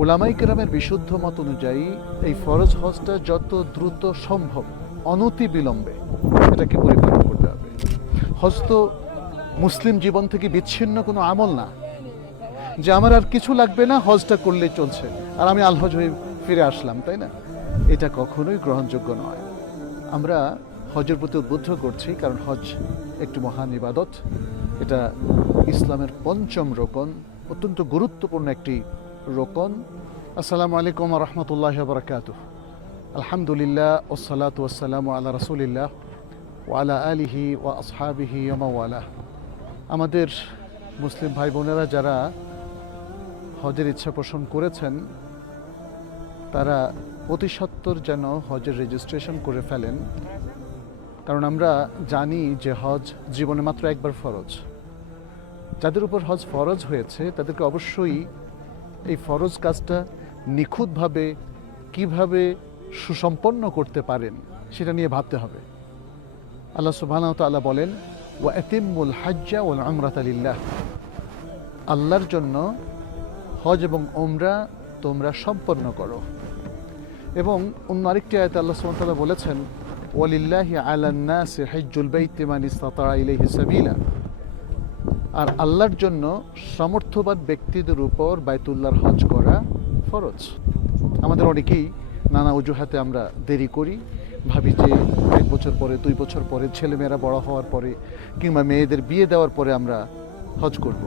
ওলামাই কেরামের বিশুদ্ধ মত অনুযায়ী এই ফরজ হজটা যত দ্রুত সম্ভব অনতি বিলম্বে এটাকে পরিপালন করতে হবে। হজ তো মুসলিম জীবন থেকে বিচ্ছিন্ন কোনো আমল না যে আমার আর কিছু লাগবে না, হজটা করলেই চলছে আর আমি আলহজ হয়ে ফিরে আসলাম, তাই না? এটা কখনোই গ্রহণযোগ্য নয়। আমরা হজের প্রতি উদ্বুদ্ধ করছি কারণ হজ একটি মহান ইবাদত। এটা ইসলামের পঞ্চম রোকন, অত্যন্ত গুরুত্বপূর্ণ একটি রোকন। আসসালামু আলাইকুম ওয়া রাহমাতুল্লাহি ওয়া বারাকাতুহু। আলহামদুলিল্লাহ ওয়াসসালাতু ওয়াসসালামু আলা রাসূলিল্লাহ ওয়া আলা আলিহি ওয়া আসহাবিহি ওয়া মাওয়ালা। আমাদের মুসলিম ভাই বোনেরা যারা হজের ইচ্ছা পোষণ করেছেন তারা অতি সত্বর যেন হজের রেজিস্ট্রেশন করে ফেলেন, কারণ আমরা জানি যে হজ জীবনে মাত্র একবার ফরজ। যাদের উপর হজ ফরজ হয়েছে তাদেরকে অবশ্যই এই ফরজ কাজটা নিখুঁতভাবে কিভাবে সুসম্পন্ন করতে পারেন সেটা নিয়ে ভাবতে হবে। আল্লাহ সুবহানাহু ওয়া তাআলা বলেন, ওয়া আতিম্মুল হাজ্জা ওয়াল উমরাতা লিল্লাহ, আল্লাহর জন্য হজ এবং উমরা তোমরা সম্পন্ন করো। এবং অন্য আরেকটি আয়াতে আল্লাহ সুবহানাহু ওয়া তাআলা বলেছেন, ওয়ালিল্লাহি আলান নাসি হিজ্জুল বাইতি মান ইসতাতা ইলাইহি সাবিলা, আর আল্লাহর জন্য সামর্থ্যবান ব্যক্তিদের উপর বাইতুল্লাহর হজ করা ফরজ। আমাদের অনেকেই নানা অজুহাতে আমরা দেরি করি, ভাবি যে 1 বছর পরে 2 বছর পরে ছেলেমেয়েরা বড় হওয়ার পরে কিংবা মেয়েদের বিয়ে দেওয়ার পরে আমরা হজ করব।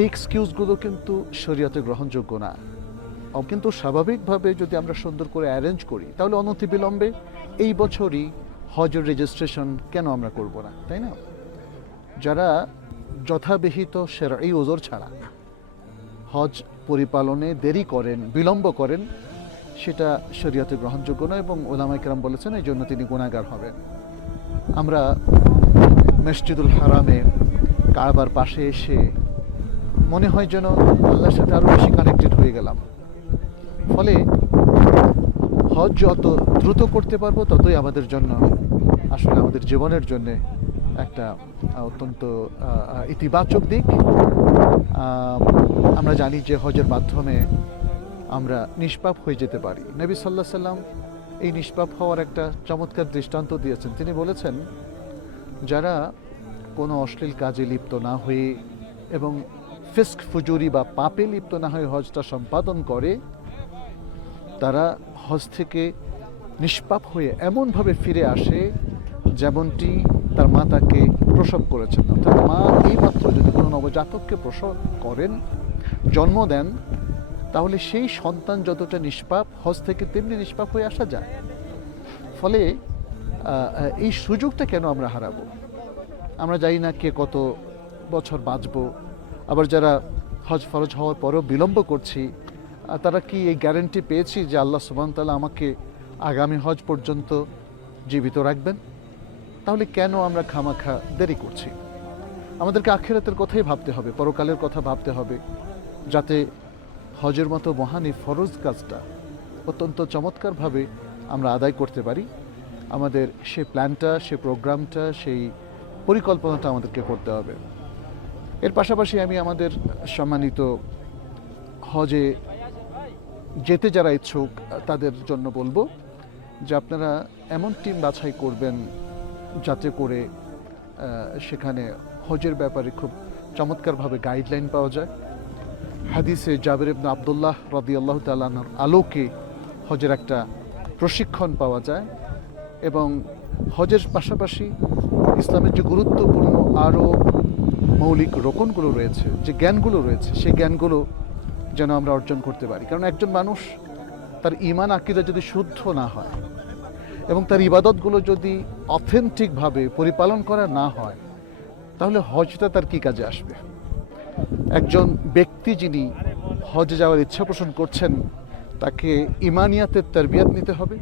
এই এক্সকিউজগুলো কিন্তু শরীয়তে গ্রহণযোগ্য না। কিন্তু স্বাভাবিকভাবে যদি আমরা সুন্দর করে অ্যারেঞ্জ করি তাহলে অনতিবিলম্বে এই বছরই হজের রেজিস্ট্রেশন কেন আমরা করব না, তাই না? যারা যথাবিহিত শরঈ ওজর ছাড়া হজ পরিপালনে দেরি করেন, বিলম্ব করেন, সেটা শরীয়তে গ্রহণযোগ্য নয় এবং উলামায়ে কেরাম বলেছেন এই জন্য তিনি গুনাহগার হবেন। আমরা মসজিদুল হারামে কাবার পাশে এসে মনে হয় যেন আল্লাহর সাথে আরও বেশি কানেক্টেড হয়ে গেলাম। ফলে হজ যত দ্রুত করতে পারবো ততই আমাদের জন্য, আসলে আমাদের জীবনের জন্য একটা অত্যন্ত ইতিবাচক দিক। আমরা জানি যে হজের মাধ্যমে আমরা নিষ্পাপ হয়ে যেতে পারি। নবী সাল্লাল্লাহু আলাইহি সাল্লাম এই নিষ্পাপ হওয়ার একটা চমৎকার দৃষ্টান্ত দিয়েছেন। তিনি বলেছেন, যারা কোনো অশ্লীল কাজে লিপ্ত না হয়ে এবং ফিস্ক ফুজুরি বা পাপে লিপ্ত না হয়ে হজটা সম্পাদন করে তারা হজ থেকে নিষ্পাপ হয়ে এমনভাবে ফিরে আসে যেমনটি তার মা তাকে প্রসব করেছেন। অর্থাৎ মা এইমাত্র যদি কোনো নবজাতককে প্রসব করেন, জন্ম দেন, তাহলে সেই সন্তান যতটা নিষ্পাপ হজ থেকে তেমনি নিষ্পাপ হয়ে আসা যায়। ফলে এই সুযোগটা কেন আমরা হারাবো? আমরা জানি না কে কত বছর বাঁচব। আবার যারা হজ ফরজ হওয়ার পরেও বিলম্ব করছি, তারা কি এই গ্যারান্টি পেয়েছি যে আল্লাহ সুবহানাহু ওয়া তাআলা আমাকে আগামী হজ পর্যন্ত জীবিত রাখবেন? তাহলে কেন আমরা খামাখা দেরি করছি? আমাদেরকে আখিরাতের কথাই ভাবতে হবে, পরকালের কথা ভাবতে হবে, যাতে হজের মতো মহান এই ফরজ কাজটা অত্যন্ত চমৎকারভাবে আমরা আদায় করতে পারি। আমাদের সেই প্ল্যানটা, সেই প্রোগ্রামটা, সেই পরিকল্পনাটা আমাদেরকে করতে হবে। এর পাশাপাশি আমি আমাদের সম্মানিত হজে যেতে যারা ইচ্ছুক তাদের জন্য বলবো যে আপনারা এমন টিম বাছাই করবেন যাতে করে সেখানে হজের ব্যাপারে খুব চমৎকারভাবে গাইডলাইন পাওয়া যায়। হাদিসে জাবির ইবনে আব্দুল্লাহ রাদিয়াল্লাহু তাআলা আনহুর আলোকে হজের একটা প্রশিক্ষণ পাওয়া যায় এবং হজের পাশাপাশি ইসলামের যে গুরুত্বপূর্ণ আরও মৌলিক রোকনগুলো রয়েছে, যে জ্ঞানগুলো রয়েছে, সেই জ্ঞানগুলো যেন আমরা অর্জন করতে পারি। কারণ একজন মানুষ তার ঈমান আকীদা যদি শুদ্ধ না হয় এবং তার ইবাদতগুলো যদি অথেন্টিকভাবে পরিপালন করা না হয় তাহলে হজটা তার কী কাজে আসবে? একজন ব্যক্তি যিনি হজে যাওয়ার ইচ্ছা পোষণ করছেন তাকে ঈমানিয়াতের তারবিয়াত নিতে হবে,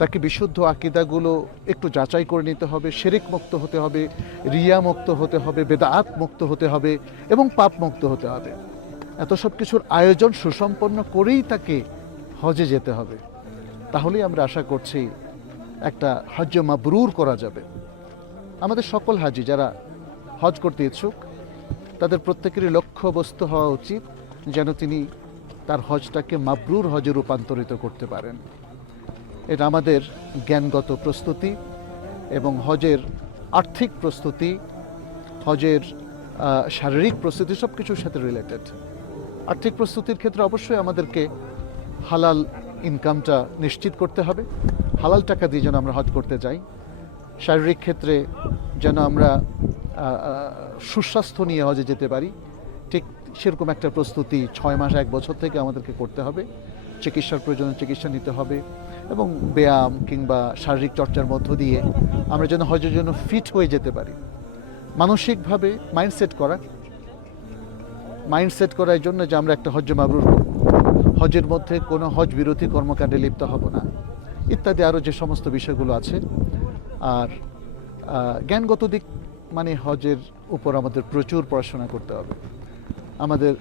তাকে বিশুদ্ধ আকীদাগুলো একটু যাচাই করে নিতে হবে, শিরক মুক্ত হতে হবে, রিয়া মুক্ত হতে হবে, বেদাত মুক্ত হতে হবে এবং পাপ মুক্ত হতে হবে। এত সব কিছুর আয়োজন সুসম্পন্ন করেই তাকে হজে যেতে হবে। তাহলেই আমরা আশা করছি একটা হজ্জ মাবরুর করা যাবে। আমাদের সকল হাজি যারা হজ করতে ইচ্ছুক তাদের প্রত্যেকেরই লক্ষ্যবস্তু হওয়া উচিত যেন তিনি তার হজটাকে মাবরুর হজে রূপান্তরিত করতে পারেন। এটা আমাদের জ্ঞানগত প্রস্তুতি এবং হজের আর্থিক প্রস্তুতি, হজের শারীরিক প্রস্তুতি সব কিছুর সাথে রিলেটেড। আর্থিক প্রস্তুতির ক্ষেত্রে অবশ্যই আমাদেরকে হালাল ইনকামটা নিশ্চিত করতে হবে, হালাল টাকা দিয়ে যেন আমরা হজ করতে যাই। শারীরিক ক্ষেত্রে যেন আমরা সুস্বাস্থ্য নিয়ে হজে যেতে পারি, ঠিক সেরকম একটা প্রস্তুতি 6 মাস 1 বছর থেকে আমাদেরকে করতে হবে। চিকিৎসার প্রয়োজনে চিকিৎসা নিতে হবে এবং ব্যায়াম কিংবা শারীরিক চর্চার মধ্য দিয়ে আমরা যেন হজের জন্য ফিট হয়ে যেতে পারি। মানসিকভাবে মাইন্ডসেট করার জন্য যে আমরা একটা হজ্জ মাবরুর করব, হজের মধ্যে কোনো হজ বিরোধী কর্মকাণ্ডে লিপ্ত হব না, ইত্যাদি আরও যে সমস্ত বিষয়গুলো আছে। আর জ্ঞানগত দিক মানে হজের উপর আমাদের প্রচুর পড়াশোনা করতে হবে। আমাদের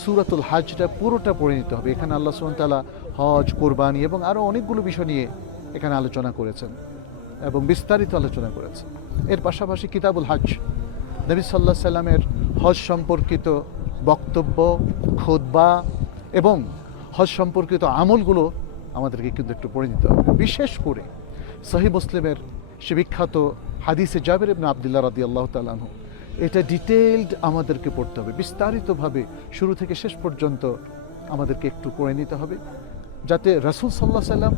সূরাতুল হজটা পুরোটা পড়ে নিতে হবে। এখানে আল্লাহ সুবহানাহু ওয়া তাআলা হজ, কোরবানি এবং আরও অনেকগুলো বিষয় নিয়ে এখানে আলোচনা করেছেন এবং বিস্তারিত আলোচনা করেছেন। এর পাশাপাশি কিতাবুল হজ, নবী সাল্লাল্লাহু আলাইহি সাল্লামের হজ সম্পর্কিত বক্তব্য, খুতবা এবং হজ সম্পর্কিত আমলগুলো আমাদেরকে কিন্তু একটু পড়ে নিতে হবে। বিশেষ করে সহিহ মুসলিমের সে বিখ্যাত হাদিসে জাবের ইবনে আব্দুল্লাহ রাদিয়াল্লাহু তাআলা আনহু, এটা ডিটেইলড আমাদেরকে পড়তে হবে, বিস্তারিতভাবে শুরু থেকে শেষ পর্যন্ত আমাদেরকে একটু পড়ে নিতে হবে, যাতে রাসূল সাল্লাল্লাহু আলাইহি সাল্লাম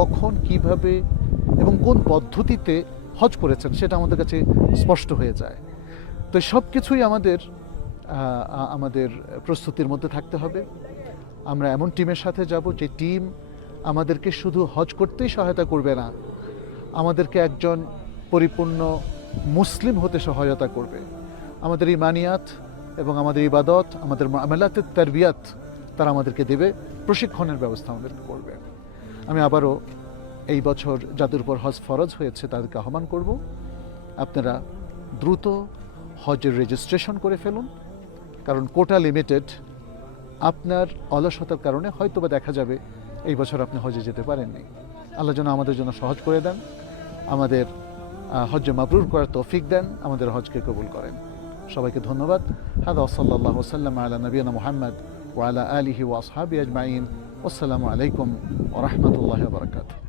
কখন, কিভাবে এবং কোন পদ্ধতিতে হজ করেছেন সেটা আমাদের কাছে স্পষ্ট হয়ে যায়। তো সব কিছুই আমাদের প্রস্তুতির মধ্যে থাকতে হবে। আমরা এমন টিমের সাথে যাব যে টিম আমাদেরকে শুধু হজ করতেই সহায়তা করবে না, আমাদেরকে একজন পরিপূর্ণ মুসলিম হতে সহায়তা করবে। আমাদের ইমানিয়াত এবং আমাদের ইবাদত, আমাদের মুআমালাতের তারবিয়াত তারা আমাদেরকে দেবে, প্রশিক্ষণের ব্যবস্থা আমাদেরকে করবে। আমি আবারও এই বছর যাদের উপর হজ ফরজ হয়েছে তাদেরকে আহ্বান করব, আপনারা দ্রুত হজের রেজিস্ট্রেশন করে ফেলুন, কারণ কোটা লিমিটেড। আপনার অলসতার কারণে হয়তোবা দেখা যাবে এই বছর আপনি হজে যেতে পারেননি। আল্লাহ যেন আমাদের জন্য সহজ করে দেন, আমাদের হজ্জে মাবরুর করার তৌফিক দেন, আমাদের হজকে কবুল করেন। সবাইকে ধন্যবাদ। হাদা সাল্লাল্লাহু সাল্লাম আলা নবিয়িনা মুহাম্মদ ওয়া আলা আলিহি ওয়া আসহাবিহি আজমাইন। আসসালামু আলাইকুম ওয়া রাহমাতুল্লাহি ওয়া বারাকাতুহু।